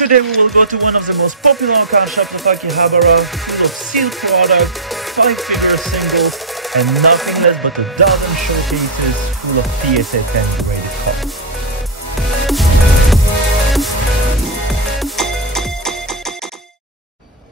Today we will go to one of the most popular card shops of Akihabara, full of sealed products, 5-figure singles, and nothing less but a dozen showcases full of PSA 10 graded cards.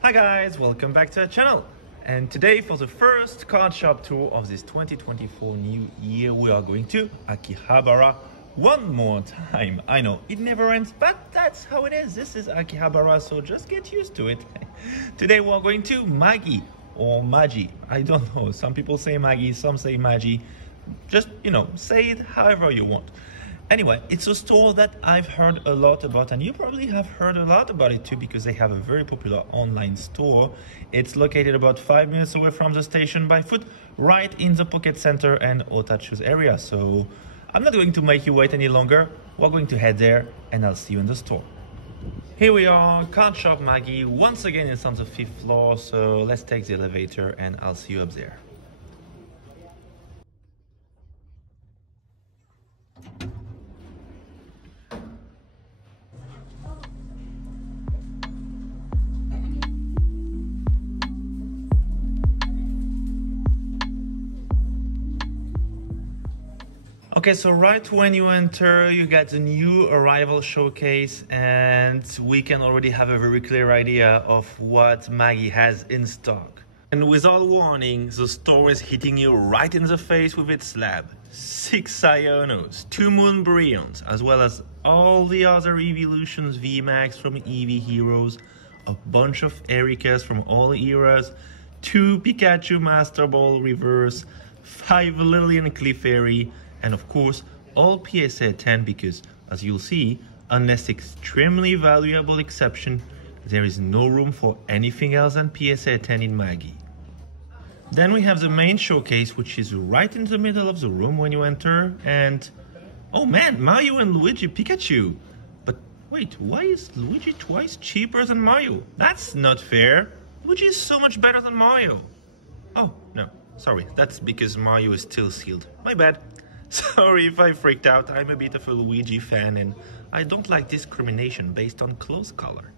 Hi guys, welcome back to our channel. And today, for the first card shop tour of this 2024 new year, we are going to Akihabara one more time. I know, it never ends, but that's how it is. This is Akihabara, so just get used to it. Today we are going to Magi or Magi. I don't know, some people say Magi, some say Magi. Just, say it however you want. Anyway, it's a store that I've heard a lot about, and you probably have heard a lot about it too, because they have a very popular online store. It's located about 5 minutes away from the station by foot, right in the Pocket Center and Otachu's area. So I'm not going to make you wait any longer. We're going to head there, and I'll see you in the store. Here we are, Card Shop Magi. Once again, it's on the 5th floor, so let's take the elevator, and I'll see you up there. Okay, so right when you enter, you get the new arrival showcase, and we can already have a very clear idea of what Magi has in stock. And without warning, the store is hitting you right in the face with its slab. 6 Ionos, 2 Moon Brilliants, as well as all the other Evolutions VMAX from EV Heroes, a bunch of Ericas from all eras, 2 Pikachu Master Ball Reverse, 5 Lillian Clefairy, and of course, all PSA 10 because, as you'll see, unless extremely valuable exception, there is no room for anything else than PSA 10 in Magi. Then we have the main showcase, which is right in the middle of the room when you enter, and oh man, Mario and Luigi Pikachu! But wait, why is Luigi twice cheaper than Mario? That's not fair! Luigi is so much better than Mario! Oh, no, sorry, that's because Mario is still sealed. My bad. Sorry if I freaked out, I'm a bit of a Luigi fan and I don't like discrimination based on clothes color.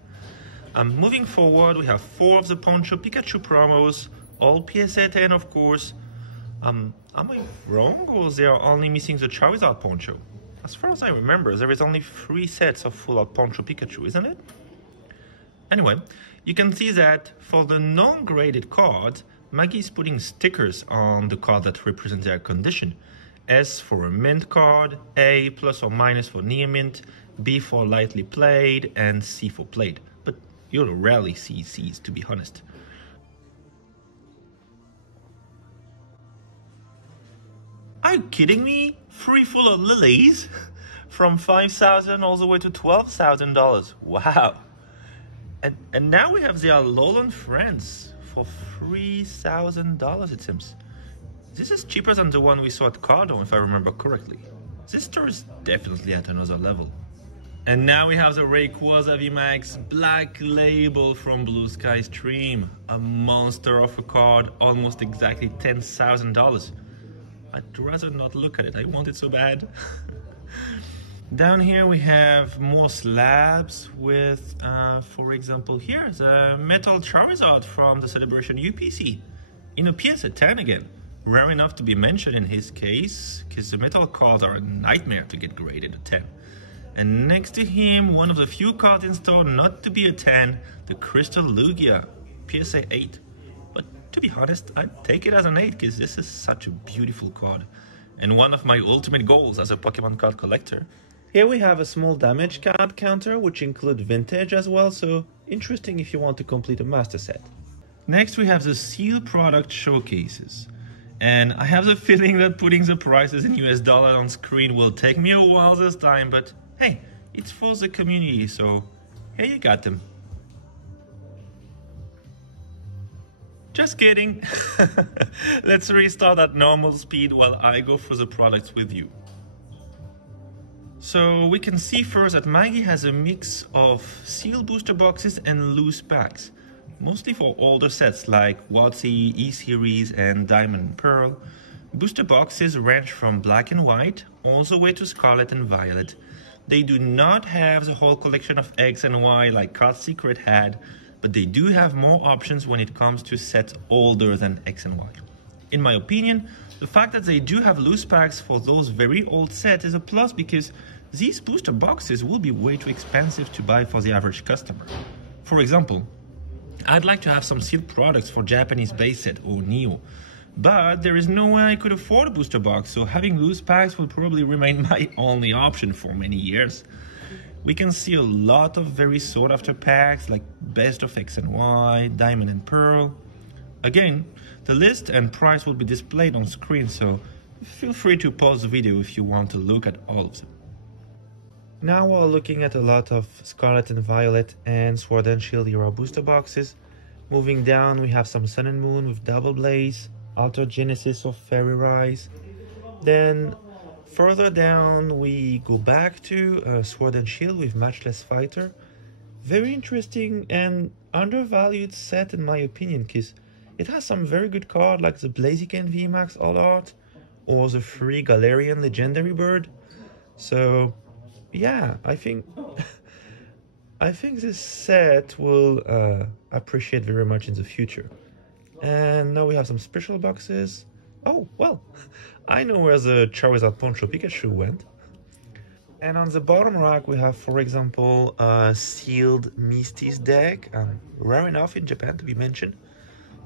Moving forward, we have 4 of the Poncho Pikachu promos, all PSA 10 of course. Am I wrong, or they are only missing the Charizard Poncho? As far as I remember, there is only 3 sets of full art Poncho Pikachu, isn't it? Anyway, you can see that for the non-graded cards, Magi is putting stickers on the card that represent their condition. S for a mint card, A plus or minus for near mint, B for lightly played, and C for played. But you'll rarely see C's, to be honest. Are you kidding me? 3 full of lilies? From $5,000 all the way to $12,000. Wow. And now we have the Alolan Friends for $3,000 it seems. This is cheaper than the one we saw at Cardon, if I remember correctly. This store is definitely at another level. And now we have the Rayquaza VMAX Black Label from Blue Sky Stream. A monster of a card, almost exactly $10,000. I'd rather not look at it, I want it so bad. Down here we have more slabs with, for example, here, the Metal Charizard from the Celebration UPC. In a PSA 10 again. Rare enough to be mentioned in his case, because the metal cards are a nightmare to get graded a 10. And next to him, one of the few cards in store not to be a 10, the Crystal Lugia, PSA 8. But to be honest, I'd take it as an 8, because this is such a beautiful card, and one of my ultimate goals as a Pokemon card collector. Here we have a small damage card counter, which include vintage as well, so interesting if you want to complete a master set. Next we have the sealed product showcases. And I have the feeling that putting the prices in US dollars on screen will take me a while this time, but hey, it's for the community, so here you got them. Just kidding. Let's restart at normal speed while I go through the products with you. So we can see first that Magi has a mix of sealed booster boxes and loose packs. Mostly for older sets like WotC, E-Series and Diamond and Pearl. Booster boxes range from black and white all the way to scarlet and violet. They do not have the whole collection of X and Y like Card Secret had, but they do have more options when it comes to sets older than X and Y. In my opinion, the fact that they do have loose packs for those very old sets is a plus because these booster boxes will be way too expensive to buy for the average customer. For example, I'd like to have some sealed products for Japanese base set or Neo, but there is no way I could afford a booster box, so having loose packs will probably remain my only option for many years. We can see a lot of very sought after packs like Best of X and Y, Diamond and Pearl. Again, the list and price will be displayed on screen, so feel free to pause the video if you want to look at all of them. Now we're looking at a lot of Scarlet and Violet and Sword and Shield era booster boxes. Moving down, we have some Sun and Moon with Double Blaze, Altered Genesis of Fairy Rise. Then further down we go back to Sword and Shield with Matchless Fighter. Very interesting and undervalued set in my opinion, because it has some very good cards like the Blaziken VMAX All Art or the free Galarian Legendary Bird. So yeah, I think this set will appreciate very much in the future. And now we have some special boxes. Oh, well, I know where the Charizard Poncho Pikachu went. And on the bottom rack, we have, for example, a sealed Misty's deck, rare enough in Japan to be mentioned.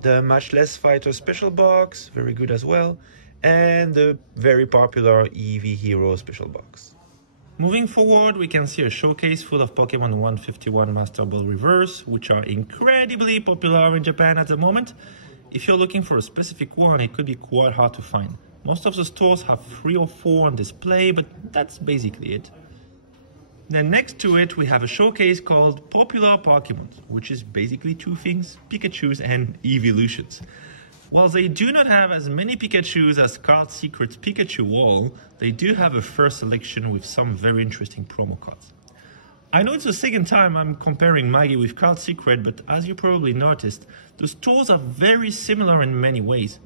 The Matchless Fighter special box, very good as well. And the very popular Eevee Hero special box. Moving forward, we can see a showcase full of Pokemon 151 Master Ball Reverse, which are incredibly popular in Japan at the moment. If you're looking for a specific one, it could be quite hard to find. Most of the stores have 3 or 4 on display, but that's basically it. Then next to it, we have a showcase called Popular Pokemon, which is basically 2 things, Pikachus and Evolutions. While they do not have as many Pikachus as Card Secret's Pikachu wall, they do have a first selection with some very interesting promo cards. I know it's the second time I'm comparing Magi with Card Secret, but as you probably noticed, the stores are very similar in many ways.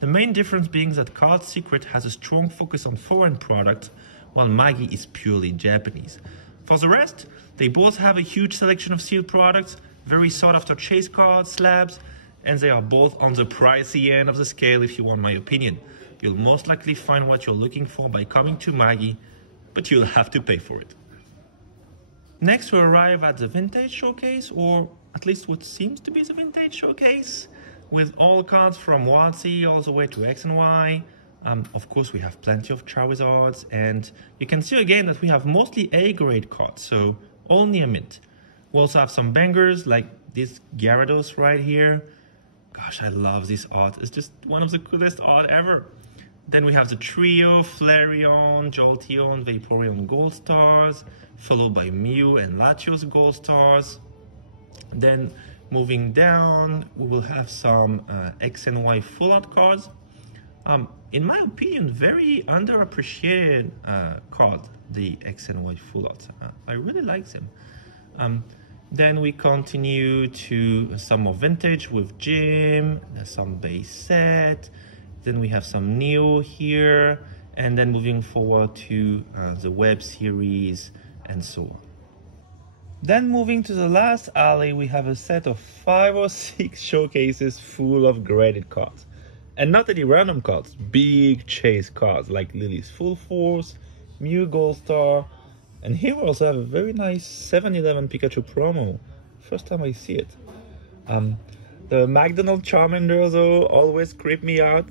The main difference being that Card Secret has a strong focus on foreign products, while Magi is purely Japanese. For the rest, they both have a huge selection of sealed products, very sought after chase cards, slabs, and they are both on the pricey end of the scale if you want my opinion. You'll most likely find what you're looking for by coming to Magi, but you'll have to pay for it. Next we arrive at the Vintage Showcase, or at least what seems to be the Vintage Showcase, with all cards from WotC all the way to X and Y. Of course we have plenty of Charizards, and you can see again that we have mostly A-grade cards, so all near mint. We also have some bangers like this Gyarados right here. Gosh, I love this art, it's just one of the coolest art ever. Then we have the trio, Flareon, Jolteon, Vaporeon Gold Stars, followed by Mew and Latios Gold Stars. Then moving down, we will have some X and Y full art cards. In my opinion, very underappreciated card, the X and Y full art. I really like them. Then we continue to some more vintage with Gym, some base set. Then we have some Neo here, and then moving forward to the web series and so on. Then moving to the last alley, we have a set of 5 or 6 showcases full of graded cards. And not any random cards, big chase cards like Lily's Full Force, Mew Gold Star, and here we also have a very nice 7-11 Pikachu promo. First time I see it. The McDonald Charmander though always creep me out.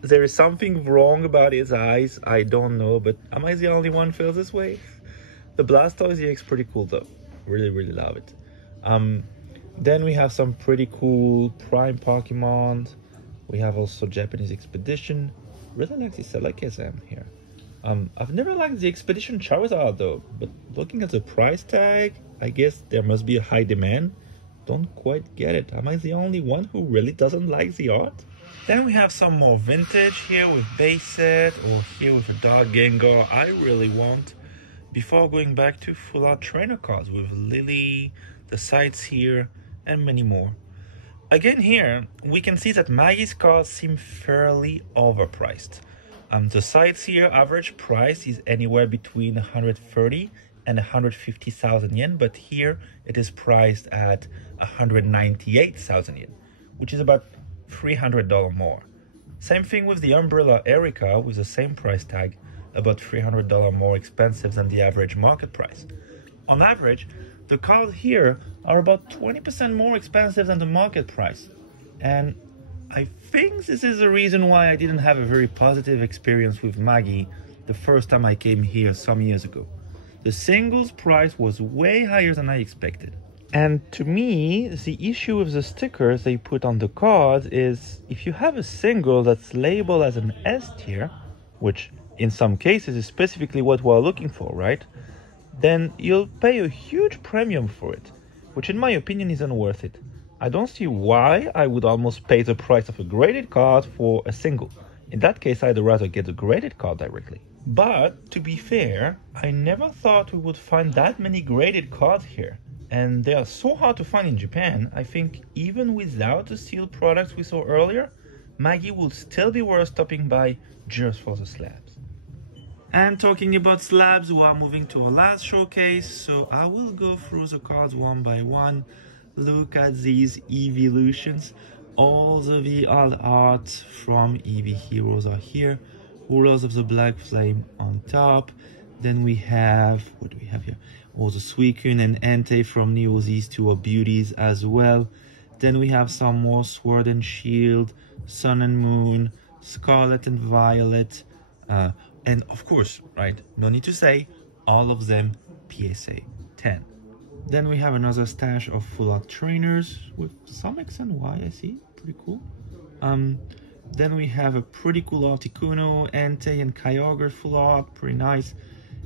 There is something wrong about his eyes, I don't know, but am I the only one who feels this way? The Blastoise EX pretty cool though, really love it. Then we have some pretty cool Prime Pokemon. We have also Japanese Expedition. Really like the Select-SM here. I've never liked the Expedition Charizard though, but looking at the price tag, I guess there must be a high demand. Don't quite get it. Am I the only one who really doesn't like the art? Then we have some more vintage here with base set, or here with a Dark Gengar I really want, before going back to full art trainer cards with Lily, the sites here, and many more. Again here, we can see that Magi's cards seem fairly overpriced. The sites here, average price is anywhere between 130 and 150,000 yen, but here it is priced at 198,000 yen, which is about $300 more. Same thing with the Umbrella Erica with the same price tag, about $300 more expensive than the average market price. On average, the cards here are about 20% more expensive than the market price. And I think this is the reason why I didn't have a very positive experience with Magi the first time I came here some years ago. The singles price was way higher than I expected. And to me, the issue with the stickers they put on the cards is if you have a single that's labeled as an S tier, which in some cases is specifically what we're looking for, right? Then you'll pay a huge premium for it, which in my opinion isn't worth it. I don't see why I would almost pay the price of a graded card for a single. In that case, I'd rather get a graded card directly. But to be fair, I never thought we would find that many graded cards here. And they are so hard to find in Japan, I think even without the sealed products we saw earlier, Magi would still be worth stopping by just for the slabs. And talking about slabs, we are moving to our last showcase, so I will go through the cards one by one. Look at these evolutions. All the art from EV Heroes are here. Rulers of the Black Flame on top. Then we have, what do we have here? All the Suicune and Entei from Neo. These two are beauties as well. Then we have some more Sword and Shield, Sun and Moon, Scarlet and Violet. And of course, right, no need to say, all of them PSA 10. Then we have another stash of full art trainers with some X and Y, I see, pretty cool. Then we have a pretty cool Articuno, Entei and Kyogre full art, pretty nice.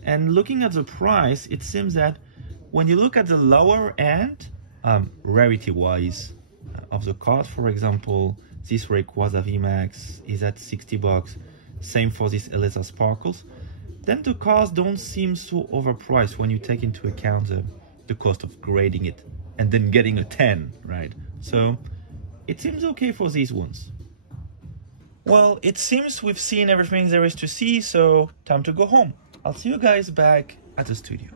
And looking at the price, it seems that when you look at the lower end, rarity-wise, of the card, for example, this Rayquaza VMAX is at $60. Same for this Elesa Sparkles. Then the cards don't seem so overpriced when you take into account the cost of grading it and then getting a 10, right? So it seems okay for these ones. Well, it seems we've seen everything there is to see, so time to go home. I'll see you guys back at the studio.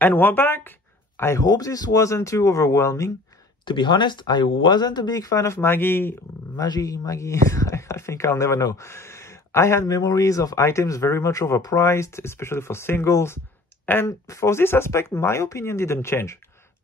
And we're back. I hope this wasn't too overwhelming. To be honest, I wasn't a big fan of Magi. I think I'll never know. I had memories of items very much overpriced, especially for singles. And for this aspect, my opinion didn't change.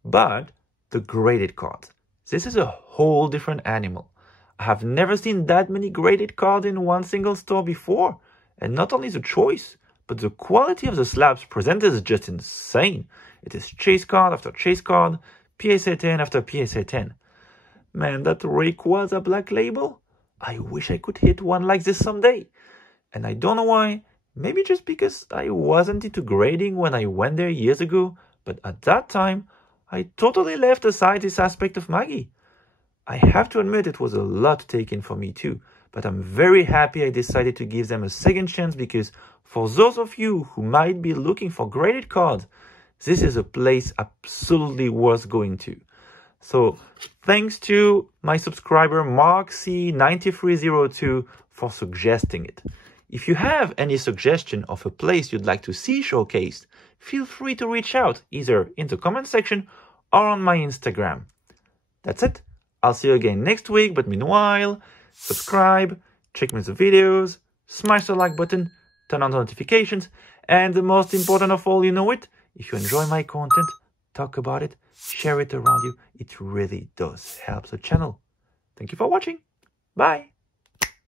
But the graded cards. This is a whole different animal. I have never seen that many graded cards in one single store before. And not only the choice, but the quality of the slabs presented is just insane. It is chase card after chase card, PSA 10 after PSA 10. Man, that Rayquaza Black Label? I wish I could hit one like this someday. And I don't know why. Maybe just because I wasn't into grading when I went there years ago, but at that time, I totally left aside this aspect of Magi. I have to admit it was a lot to take in for me too, but I'm very happy I decided to give them a second chance because for those of you who might be looking for graded cards, this is a place absolutely worth going to. So thanks to my subscriber Mark C9302 for suggesting it. If you have any suggestion of a place you'd like to see showcased, feel free to reach out either in the comment section or on my Instagram. That's it. I'll see you again next week, but meanwhile, subscribe, check my videos, smash the like button, turn on the notifications, and the most important of all, you know it, if you enjoy my content, talk about it, share it around you. It really does help the channel. Thank you for watching. Bye.